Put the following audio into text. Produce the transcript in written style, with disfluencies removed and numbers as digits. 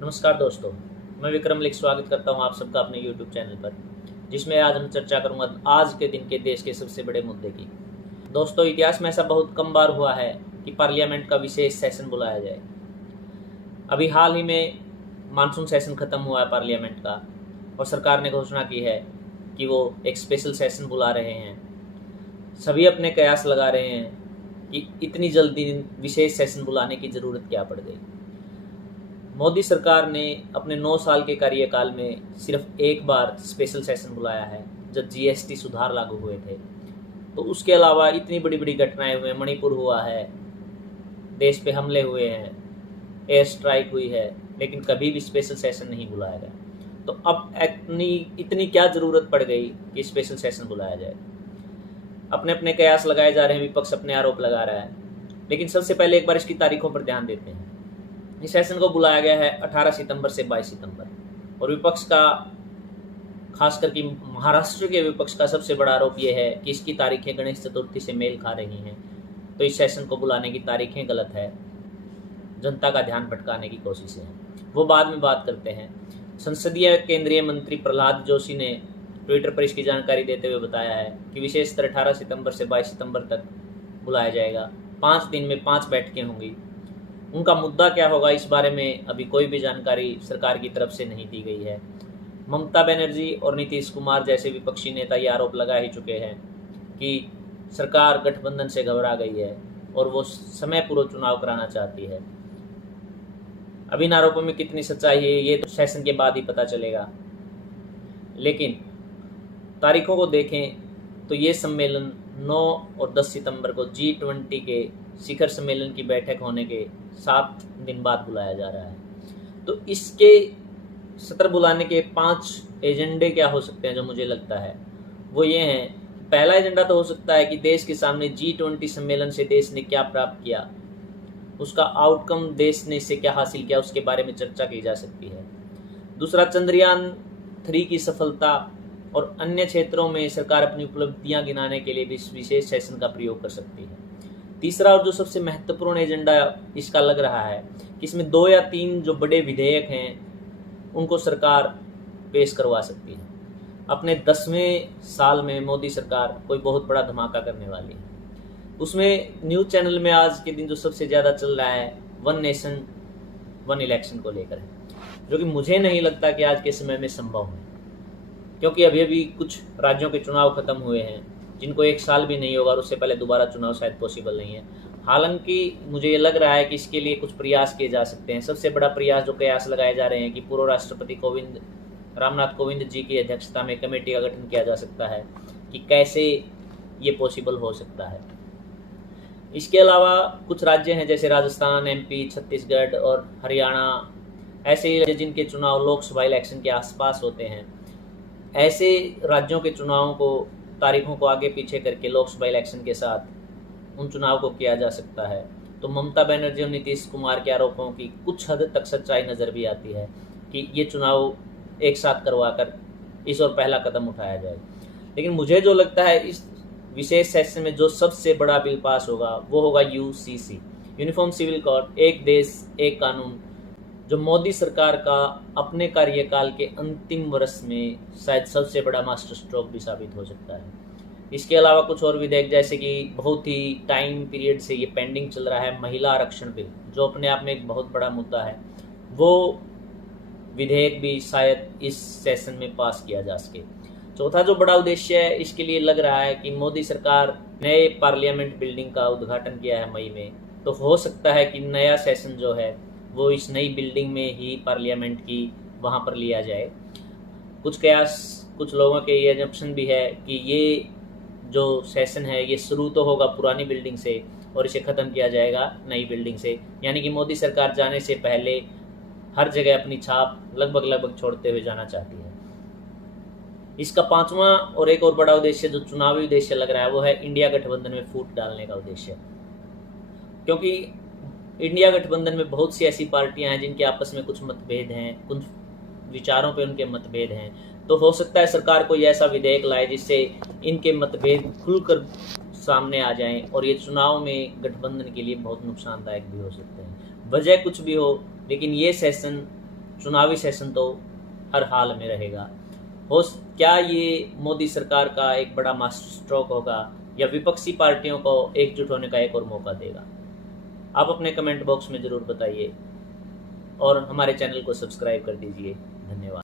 नमस्कार दोस्तों, मैं विक्रम लिख स्वागत करता हूं आप सबका अपने YouTube चैनल पर, जिसमें आज हम चर्चा करूंगा आज के दिन के देश के सबसे बड़े मुद्दे की। दोस्तों, इतिहास में ऐसा बहुत कम बार हुआ है कि पार्लियामेंट का विशेष सेशन बुलाया जाए। अभी हाल ही में मानसून सेशन खत्म हुआ है पार्लियामेंट का, और सरकार ने घोषणा की है कि वो एक स्पेशल सेशन बुला रहे हैं। सभी अपने कयास लगा रहे हैं कि इतनी जल्दी विशेष सेशन बुलाने की ज़रूरत क्या पड़ गई। मोदी सरकार ने अपने 9 साल के कार्यकाल में सिर्फ एक बार स्पेशल सेशन बुलाया है, जब जीएसटी सुधार लागू हुए थे। तो उसके अलावा इतनी बड़ी बड़ी घटनाएं हुई, मणिपुर हुआ है, देश पे हमले हुए हैं, एयर स्ट्राइक हुई है, लेकिन कभी भी स्पेशल सेशन नहीं बुलाया गया। तो अब इतनी क्या ज़रूरत पड़ गई कि स्पेशल सेशन बुलाया जाए। अपने अपने कयास लगाए जा रहे हैं, विपक्ष अपने आरोप लगा रहा है। लेकिन सबसे पहले एक बार इसकी तारीखों पर ध्यान देते हैं। इस सेशन को बुलाया गया है 18 सितंबर से 22 सितंबर, और विपक्ष का, खासकर कि महाराष्ट्र के विपक्ष का सबसे बड़ा आरोप यह है कि इसकी तारीखें गणेश चतुर्थी से मेल खा रही हैं। तो इस सेशन को बुलाने की तारीखें गलत है, जनता का ध्यान भटकाने की कोशिशें हैं। वो बाद में बात करते हैं। संसदीय केंद्रीय मंत्री प्रहलाद जोशी ने ट्विटर पर इसकी जानकारी देते हुए बताया है कि विशेष सत्र 18 सितंबर से 22 सितंबर तक बुलाया जाएगा। 5 दिन में 5 बैठकें होंगी। उनका मुद्दा क्या होगा, इस बारे में अभी कोई भी जानकारी सरकार की तरफ से नहीं दी गई है। ममता बनर्जी और नीतीश कुमार जैसे विपक्षी नेता ये आरोप लगा ही चुके हैं कि सरकार गठबंधन से घबरा गई है और वो समय पूर्व चुनाव कराना चाहती है। अब इन आरोपों में कितनी सच्चाई है ये तो सेशन के बाद ही पता चलेगा। लेकिन तारीखों को देखें तो ये सम्मेलन 9 और 10 सितंबर को G20 के शिखर सम्मेलन की बैठक होने के 7 दिन बाद बुलाया जा रहा है। तो इसके सत्र बुलाने के 5 एजेंडे क्या हो सकते हैं जो मुझे लगता है वो ये हैं। पहला एजेंडा तो हो सकता है कि देश के सामने G20 सम्मेलन से देश ने क्या प्राप्त किया, उसका आउटकम देश ने इससे क्या हासिल किया, उसके बारे में चर्चा की जा सकती है। दूसरा, चंद्रयान 3 की सफलता और अन्य क्षेत्रों में सरकार अपनी उपलब्धियां गिनाने के लिए भी इस विशेष सेशन का प्रयोग कर सकती है। तीसरा, और जो सबसे महत्वपूर्ण एजेंडा इसका लग रहा है कि इसमें 2 या 3 जो बड़े विधेयक हैं उनको सरकार पेश करवा सकती है। अपने 10वें साल में मोदी सरकार कोई बहुत बड़ा धमाका करने वाली है। उसमें न्यूज़ चैनल में आज के दिन जो सबसे ज़्यादा चल रहा है वन नेशन वन इलेक्शन को लेकर है, जो कि मुझे नहीं लगता कि आज के समय में संभव है, क्योंकि अभी अभी कुछ राज्यों के चुनाव खत्म हुए हैं जिनको 1 साल भी नहीं होगा और उससे पहले दोबारा चुनाव शायद पॉसिबल नहीं है। हालांकि मुझे ये लग रहा है कि इसके लिए कुछ प्रयास किए जा सकते हैं। सबसे बड़ा प्रयास जो कयास लगाए जा रहे हैं कि पूर्व राष्ट्रपति रामनाथ कोविंद जी की अध्यक्षता में कमेटी का गठन किया जा सकता है कि कैसे ये पॉसिबल हो सकता है। इसके अलावा कुछ राज्य हैं जैसे राजस्थान, MP, छत्तीसगढ़ और हरियाणा, ऐसे जिनके चुनाव लोकसभा इलेक्शन के आसपास होते हैं। ऐसे राज्यों के चुनावों को, तारीखों को आगे पीछे करके लोकसभा इलेक्शन के साथ उन चुनाव को किया जा सकता है। तो ममता बनर्जी और नीतीश कुमार के आरोपों की कुछ हद तक सच्चाई नज़र भी आती है कि ये चुनाव एक साथ करवाकर इस और पहला कदम उठाया जाए। लेकिन मुझे जो लगता है इस विशेष सेशन में जो सबसे बड़ा बिल पास होगा वो होगा UCC, यूनिफॉर्म सिविल कोड, एक देश एक कानून, जो मोदी सरकार का अपने कार्यकाल के अंतिम वर्ष में शायद सबसे बड़ा मास्टर स्ट्रोक भी साबित हो सकता है। इसके अलावा कुछ और विधेयक, जैसे कि बहुत ही टाइम पीरियड से ये पेंडिंग चल रहा है महिला आरक्षण बिल, जो अपने आप में एक बहुत बड़ा मुद्दा है, वो विधेयक भी शायद इस सेशन में पास किया जा सके। चौथा जो बड़ा उद्देश्य है, इसके लिए लग रहा है कि मोदी सरकार नए पार्लियामेंट बिल्डिंग का उद्घाटन किया है मई में, तो हो सकता है कि नया सेशन जो है वो इस नई बिल्डिंग में ही पार्लियामेंट की वहाँ पर लिया जाए। कुछ लोगों के ये एजम्पशन भी है कि ये जो सेशन है ये शुरू तो होगा पुरानी बिल्डिंग से और इसे ख़त्म किया जाएगा नई बिल्डिंग से, यानी कि मोदी सरकार जाने से पहले हर जगह अपनी छाप लगभग छोड़ते हुए जाना चाहती है। इसका 5वां और एक और बड़ा उद्देश्य जो चुनावी उद्देश्य लग रहा है वो है इंडिया गठबंधन में फूट डालने का उद्देश्य, क्योंकि इंडिया गठबंधन में बहुत सी ऐसी पार्टियां हैं जिनके आपस में कुछ मतभेद हैं, कुछ विचारों पे उनके मतभेद हैं। तो हो सकता है सरकार कोई ऐसा विधेयक लाए जिससे इनके मतभेद खुलकर सामने आ जाएं और ये चुनाव में गठबंधन के लिए बहुत नुकसानदायक भी हो सकते हैं। वजह कुछ भी हो, लेकिन ये सेशन चुनावी सेशन तो हर हाल में रहेगा। क्या ये मोदी सरकार का एक बड़ा मास्टर स्ट्रोक होगा या विपक्षी पार्टियों को एकजुट होने का एक और मौका देगा? आप अपने कमेंट बॉक्स में ज़रूर बताइए और हमारे चैनल को सब्सक्राइब कर दीजिए। धन्यवाद।